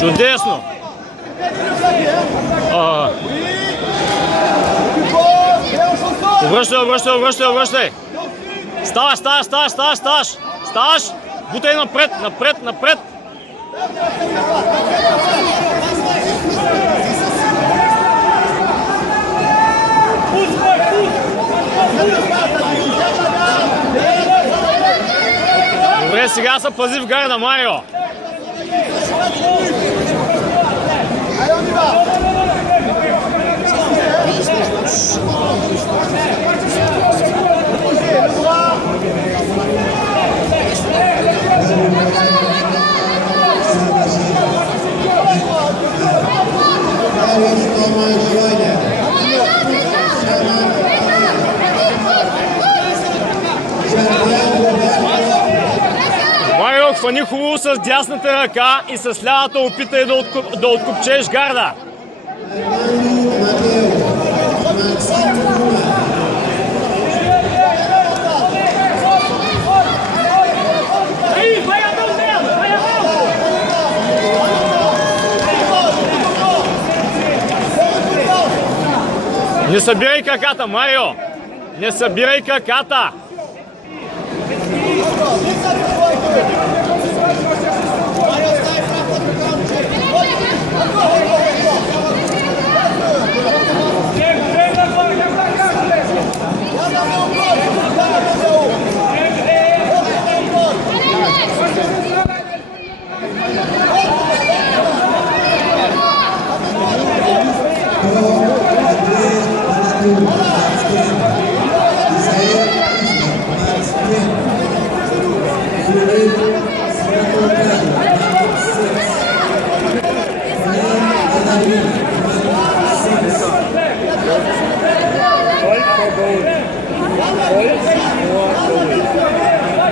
Чудесно! Обръщай! Ставаш! Бутай напред! Добре, сега се пази в гарда, Марио! Марио, хвани хубаво с дясната ръка и с лявата опитай да откопчеш гарда. Не събирай краката, Марио! Не събирай краката!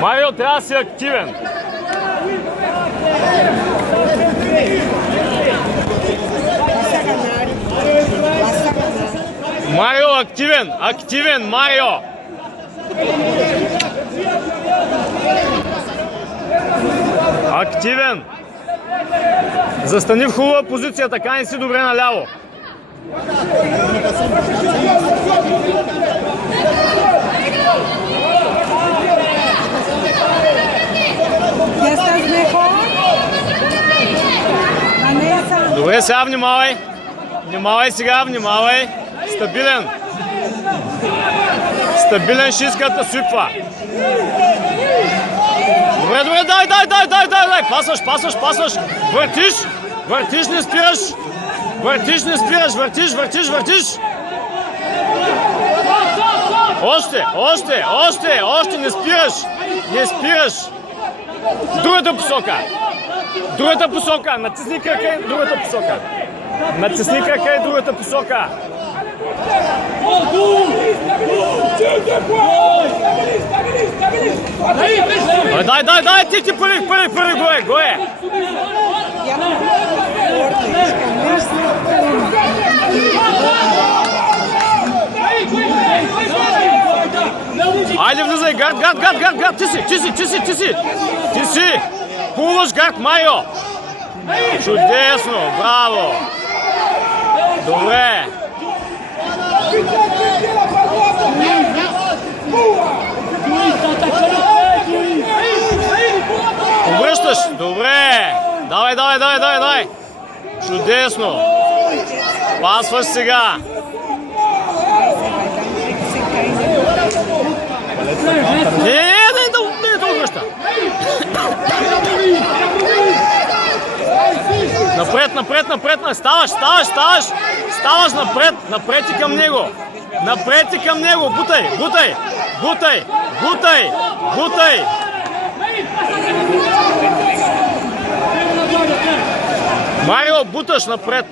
Марио, трябва да си активен. Марио, активен, Марио! Активен! Застани в хубава позиция, така не си добре наляво. Добре, сега внимавай. Внимавай. Стабилен, ще иска да свипва. Добре, дай. Пасваш. Въртиш, не спираш. Въртиш. Още, не спираш. Другата посока. Натисни крака и другата посока. Дай, ти първи, горе. Айде влизай, гард, ти си. Хубаваш гард, Марио. Чудесно, браво. Добре. Обръщаш, добре. Давай. Чудесно. Пасваш сега. Не да обръща. Напред. Ставаш напред и към него. Бутай. Марио, буташ напред.